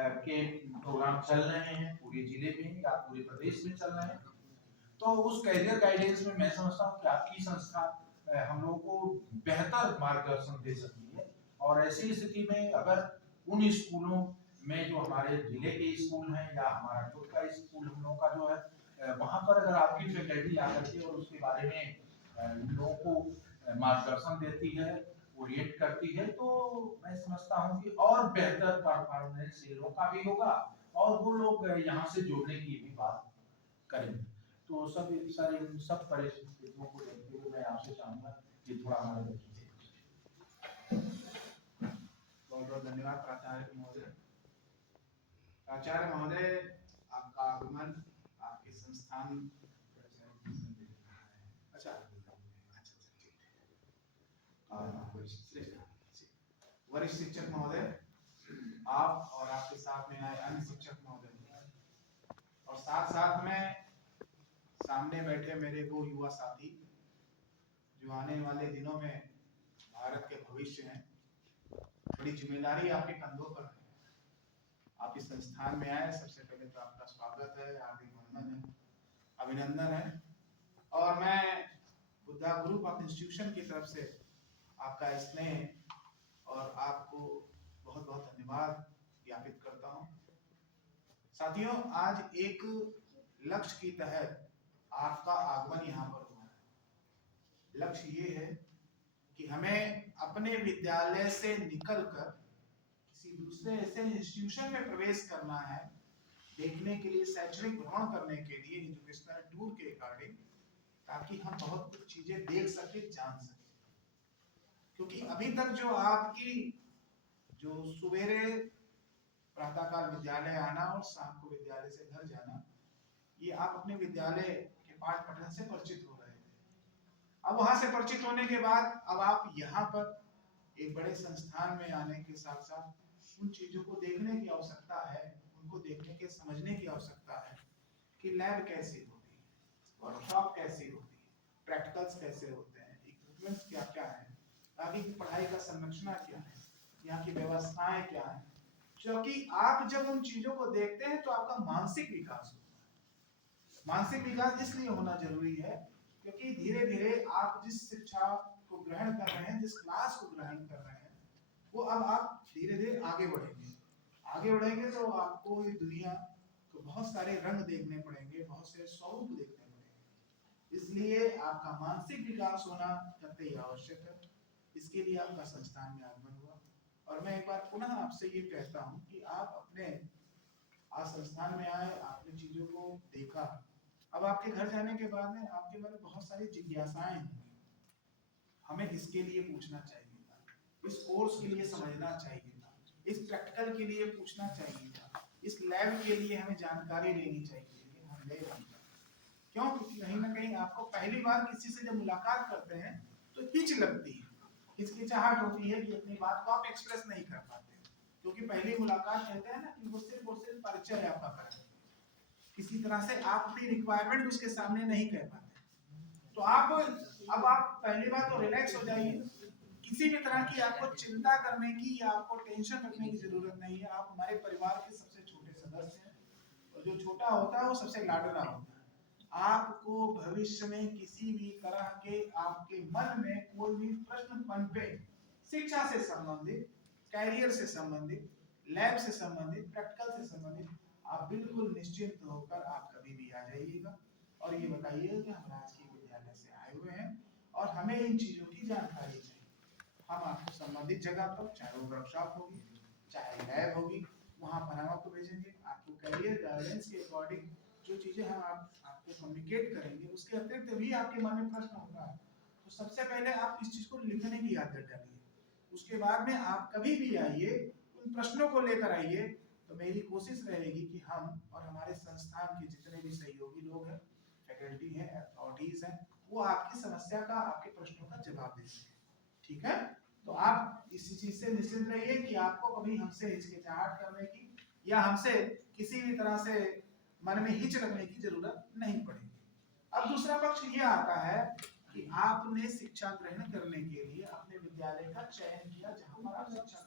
के प्रोग्राम चल रहे हैं पूरे जिले में या पूरे प्रदेश में चल रहे हैं। तो उस कैरियर गाइडेंस में मैं समझता हूँ कि आपकी संस्था हम लोगों को बेहतर मार्गदर्शन दे सकती है। और ऐसी स्थिति में अगर उन स्कूलों में जो हमारे जिले के स्कूल हैं या हमारा खुद का स्कूल हम लोगों का जो है वहाँ पर अगर आपकी फैकल्टी आकर के और उसके बारे में लोगों को मार्गदर्शन देती है, ओरिएंट करती है, तो मैं समझता हूँ कि और बेहतर परफॉर्मेंस इन लोगों का भी होगा और वो लोग यहाँ से जुड़ने की भी बात करेंगे। तो सब परिस्थितियों को देखते हुए मैं आपसे चाहूंगा कि थोड़ा हमारे बच्चों से बहुत बहुत धन्यवाद प्राचार्य महोदय। प्राचार्य महोदय, आपका आगमन आपके संस्थान अच्छा वरिष्ठ शिक्षक महोदय, आप और आपके साथ में आए अन्य शिक्षक महोदय और साथ साथ में सामने बैठे मेरे वो युवा साथी जो आने वाले दिनों में भारत के भविष्य हैं। बड़ी जिम्मेदारी आपके कंधों पर है। आप इस संस्थान में आए, सबसे पहले तो आपका स्वागत है, हार्दिक वंदन है, अभिनंदन है। और मैं बुद्धा ग्रुप ऑफ इंस्टीट्यूशन की तरफ से आपका स्नेह और आपको बहुत बहुत धन्यवाद ज्ञापित करता हूँ। साथियों, आज एक लक्ष्य की तहत आपका आगमन यहाँ पर हुआ है। लक्ष्य ये है कि हमें अपने विद्यालय से निकलकर किसी दूसरे ऐसे इंस्टीट्यूशन में प्रवेश करना है, देखने के लिए, शैक्षणिक भ्रमण करने के लिए, एजुकेशनल टूर के अकॉर्डिंग, ताकि हम बहुत कुछ चीजें देख सके, जान सके। क्योंकि अभी तक जो आपकी जो सुबेरे प्रातःकाल विद्यालय आना और शाम को विद्यालय से घर जाना, ये आप अपने विद्यालय के पाठ पठन से परिचित हो रहे थे। अब वहां से परिचित होने के बाद अब आप यहाँ पर एक बड़े संस्थान में आने के साथ साथ उन चीजों को देखने की आवश्यकता है, उनको देखने के समझने की आवश्यकता है कि लैब कैसी होती है, वर्कशॉप कैसी होती है, प्रैक्टिकल्स कैसे होते हैं, इक्विपमेंट्स क्या क्या है, आगे की पढ़ाई का संरचना क्या है, यहाँ की व्यवस्थाएं क्या है। क्योंकि आप जब उन चीजों को देखते हैं तो आपका मानसिक विकास होता है। मानसिक विकास इसलिए होना जरूरी है क्योंकि धीरे धीरे आप जिस शिक्षा को ग्रहण कर रहे हैं, जिस क्लास को ग्रहण कर रहे हैं, वो अब आप धीरे धीरे आगे बढ़ेंगे तो आपको ये दुनिया को बहुत सारे रंग देखने पड़ेंगे, बहुत से स्वरूप देखने पड़ेंगे। इसलिए आपका मानसिक विकास होना अत्यंत आवश्यक है। इसके लिए आपका संस्थान में आगमन हुआ और मैं एक बार पुनः आपसे ये कहता हूँ कि आप अपने आज संस्थान में आए, आपने चीजों को देखा। अब आपके घर जाने के बाद में आपके मन में बहुत सारी जिज्ञासाएं हैं। हमें इसके लिए पूछना चाहिए था, इस कोर्स के लिए समझना चाहिए था, इस प्रैक्टिकल के लिए पूछना चाहिए था, इस लैब के लिए हमें जानकारी लेनी चाहिए, लेकिन हम ले नहीं पाए। क्यों? क्योंकि कहीं ना कहीं आपको पहली बार किसी से जब मुलाकात करते हैं तो हिच लगती है, हिचकिचाहट होती है कि अपनी बात को आप एक्सप्रेस नहीं कर पाते, क्योंकि पहली मुलाकात कहते हैं ना कि वो सिर्फ और सिर्फ परिचय आपका कराते, किसी तरह से आप अपनी रिक्वायरमेंट उसके सामने नहीं कह पाते। तो आप अब आप पहली बार तो रिलैक्स हो जाइए, किसी भी तरह की आपको चिंता करने की या आपको टेंशन रखने की जरूरत नहीं है। आप हमारे परिवार के सबसे छोटे सदस्य हैं और जो छोटा होता है वो सबसे लाडला होता है। आपको भविष्य में किसी भी तरह के आपके मन में कोई भी प्रश्न पनपे, शिक्षा से संबंधित, कैरियर से संबंधित, लैब से संबंधित, प्रैक्टिकल से संबंधित, आप बिल्कुल निश्चिंत होकर आप कभी भी आ जाइएगा और ये बताइए कि हम राजकीय विद्यालय से आए हुए हैं और हमें इन चीजों की जानकारी चाहिए। हम आपको संबंधित जगह पर, चाहे वो वर्कशॉप होगी, चाहे लैब होगी, वहां पर हम आपको भेजेंगे। आपको कैरियर गाइडेंस के अकॉर्डिंग जो चीजें हम आपको कम्युनिकेट करेंगे, उसके अतिरिक्त भी आपके मन में प्रश्न होता है तो सबसे पहले आप इस चीज को लिखने की आदत डालिए। उसके बाद में आप कभी भी आइए, उन प्रश्नों को लेकर आइए, तो मेरी कोशिश रहेगी कि हम और हमारे संस्थान के जितने भी सहयोगी लोग हैं, फैकल्टी हैं, अथॉरिटीज हैं, वो आपकी समस्या का, आपके प्रश्नों का जवाब दे सकें। ठीक है? तो आप इसी चीज से निश्चिंत रहिए कि आपको कभी हमसे हिचकिचाहट करने की या हमसे किसी भी तरह से मन में हिच रखने की जरूरत नहीं पड़ेगी। अब दूसरा पक्ष ये आता है कि आपने शिक्षा ग्रहण करने के लिए अपने विद्यालय का चयन किया जहां पर आप शिक्षा